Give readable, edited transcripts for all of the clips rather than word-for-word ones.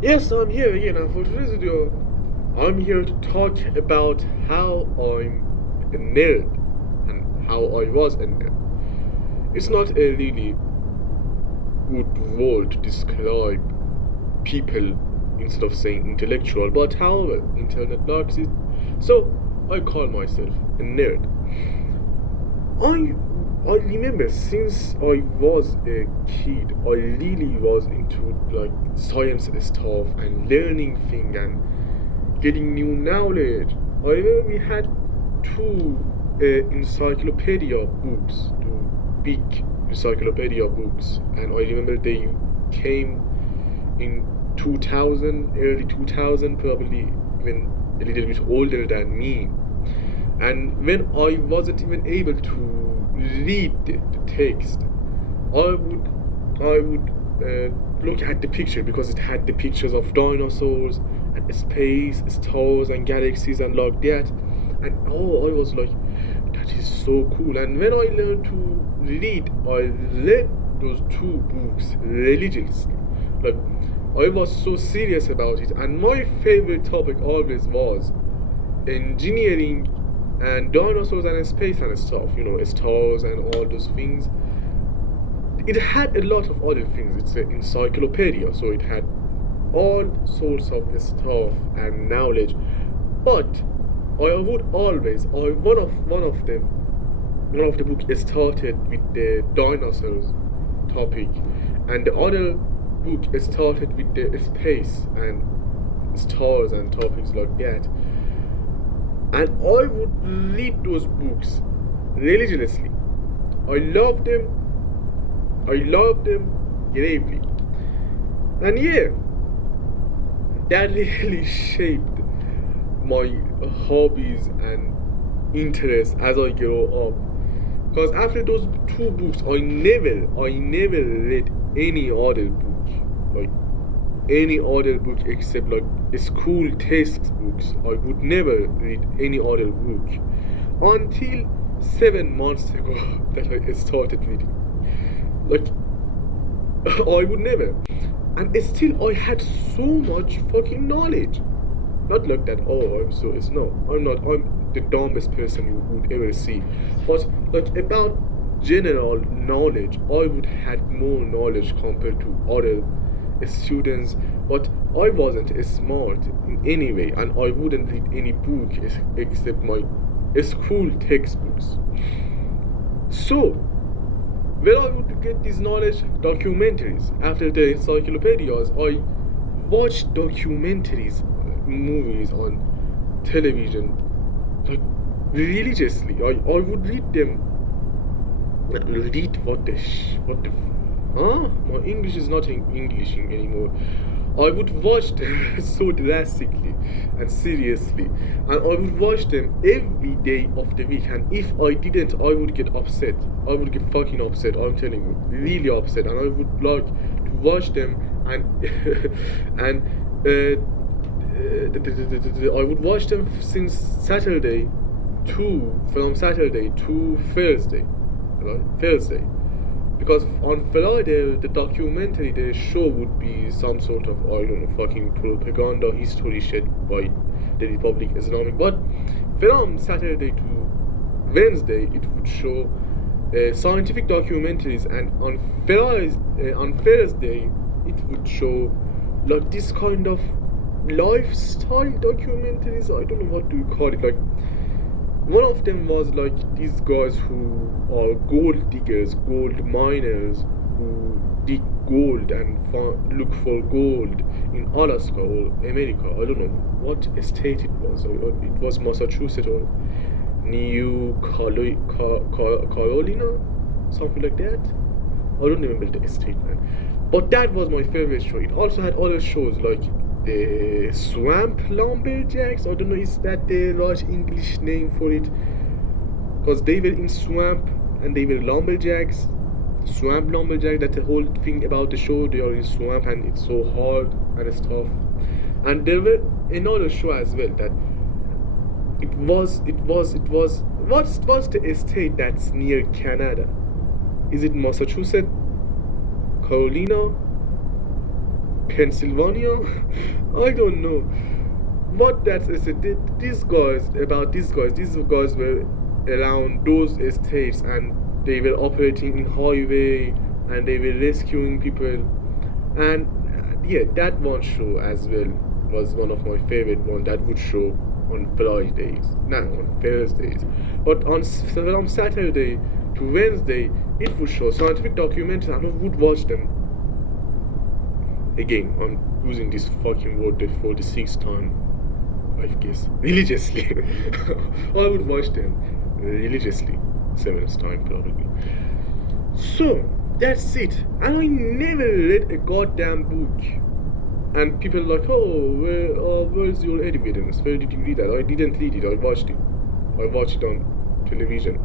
Yes, I'm here again, and for today's video, I'm here to talk about how I'm a nerd and how I was a nerd. It's not a really good word to describe people instead of saying intellectual, but however, internet likes it, so I call myself a nerd. I I remember since I was a kid, I really was into like science stuff and learning things and getting new knowledge. I remember we had two encyclopedia books, two big encyclopedia books, and I remember they came in 2000, early 2000, probably even a little bit older than me. And when I wasn't even able to read the text, I would look at the picture because it had the pictures of dinosaurs and space, stars and galaxies and like that. And oh, I was like, that is so cool. And when I learned to read, I read those two books religiously. Like I was so serious about it. And my favorite topic always was engineering and dinosaurs and space and stuff, stars and all those things. It had a lot of other things. It's an encyclopedia, so it had all sorts of stuff and knowledge. But I would always, I one of the book started with the dinosaurs topic, and the other book started with the space and stars and topics like that. And I would read those books religiously. I loved them. I loved them gravely. And yeah, that really shaped my hobbies and interests as I grow up. Because after those two books, I never read any other book. Like any other book except like school textbooks. I would never read any other book until 7 months ago that I started reading. Like I would never, and still I had so much fucking knowledge. Not like that. Oh, I'm so it's no. I'm not. I'm the dumbest person you would ever see, but like about general knowledge, I would had more knowledge compared to other students, but I wasn't smart in any way, and I wouldn't read any book except my school textbooks. So, where I would get this knowledge? Documentaries. After the encyclopedias, I watched documentaries, movies on television, like religiously. I would read them. Read what the huh? My English is not Englishing anymore. I would watch them so drastically and seriously, and I would watch them every day of the week. And if I didn't, I would get upset. I would get fucking upset. I'm telling you, really upset. And I would like to watch them and and I would watch them since Saturday from Saturday to Thursday, right? Thursday, because on Friday the documentary, the show would be some sort of I don't know fucking propaganda history shit by the Republic Islamic. But from Saturday to Wednesday, it would show scientific documentaries, and on Thursday, it would show like this kind of lifestyle documentaries. I don't know what to call it. Like one of them was like these guys who are gold diggers, gold miners, who dig gold and look for gold in Alaska or America. I don't know what state it was. It was Massachusetts or Carolina, something like that. I don't remember the state, man. But that was my favorite show. It also had other shows like the Swamp Lumberjacks. I don't know, is that the right English name for it? Because they were in swamp and they were lumberjacks. Swamp lumberjack. That's the whole thing about the show. They are in swamp and it's so hard and stuff. And there were another show as well that it was what's the state that's near Canada? Is it Massachusetts, Carolina, Pennsylvania. I don't know what that is. These guys, these guys were around those estates, and they were operating in highway, and they were rescuing people. And yeah, that one show as well was one of my favorite one that would show on Fridays, not on Thursdays, but from Saturday to Wednesday it would show scientific documentaries, and I would watch them. Again, I'm using this fucking word for the sixth time, I guess, religiously. I would watch them religiously, seventh time probably. So that's it. And I never read a goddamn book. And people are like, where's your evidence? Where did you read that? I didn't read it. I watched it. I watched it on television.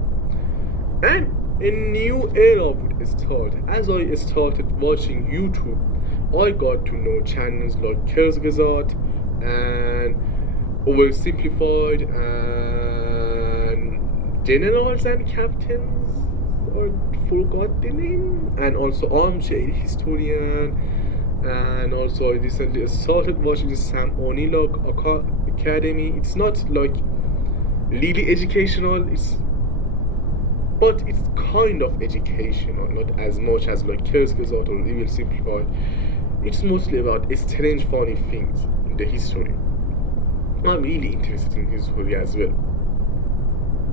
And a new era would start. As I started watching YouTube, I got to know channels like Kurzgesagt and Oversimplified and Generals and Captains. I forgot the name. And also Armchair Historian. And also I recently started watching Sam O'Neill Academy. It's not like really educational, but it's kind of educational, not as much as like Kurzgesagt or Evil Simplified. It's mostly about strange, funny things in the history. I'm really interested in history as well.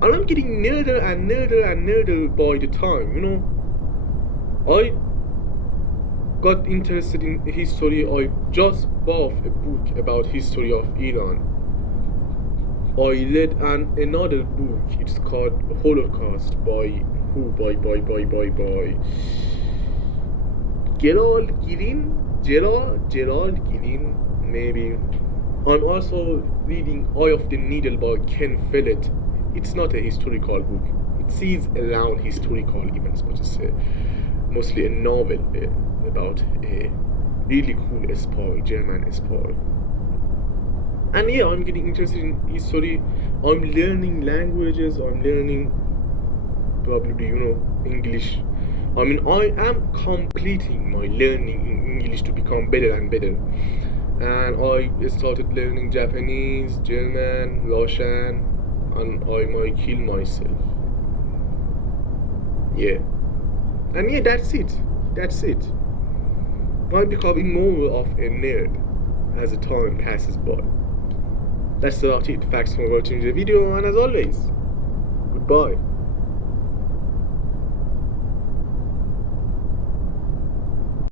And I'm getting nerder and nerder by the time, you know. I got interested in history. I just bought a book about history of Iran. I read another book. It's called Holocaust by Gerald Girin, maybe. I'm also reading Eye of the Needle by Ken Follett. It's not a historical book. It sees around historical events, but it's mostly a novel about a really cool spy, German spy. And yeah, I'm getting interested in history. I'm learning languages. I'm learning probably, you know, English. I mean, I am completing my learning in English to become better and better. And I started learning Japanese, German, Russian, and I might kill myself. Yeah. And yeah, that's it. I'm becoming more of a nerd as the time passes by. That's about it. Thanks for watching the video, and as always, goodbye.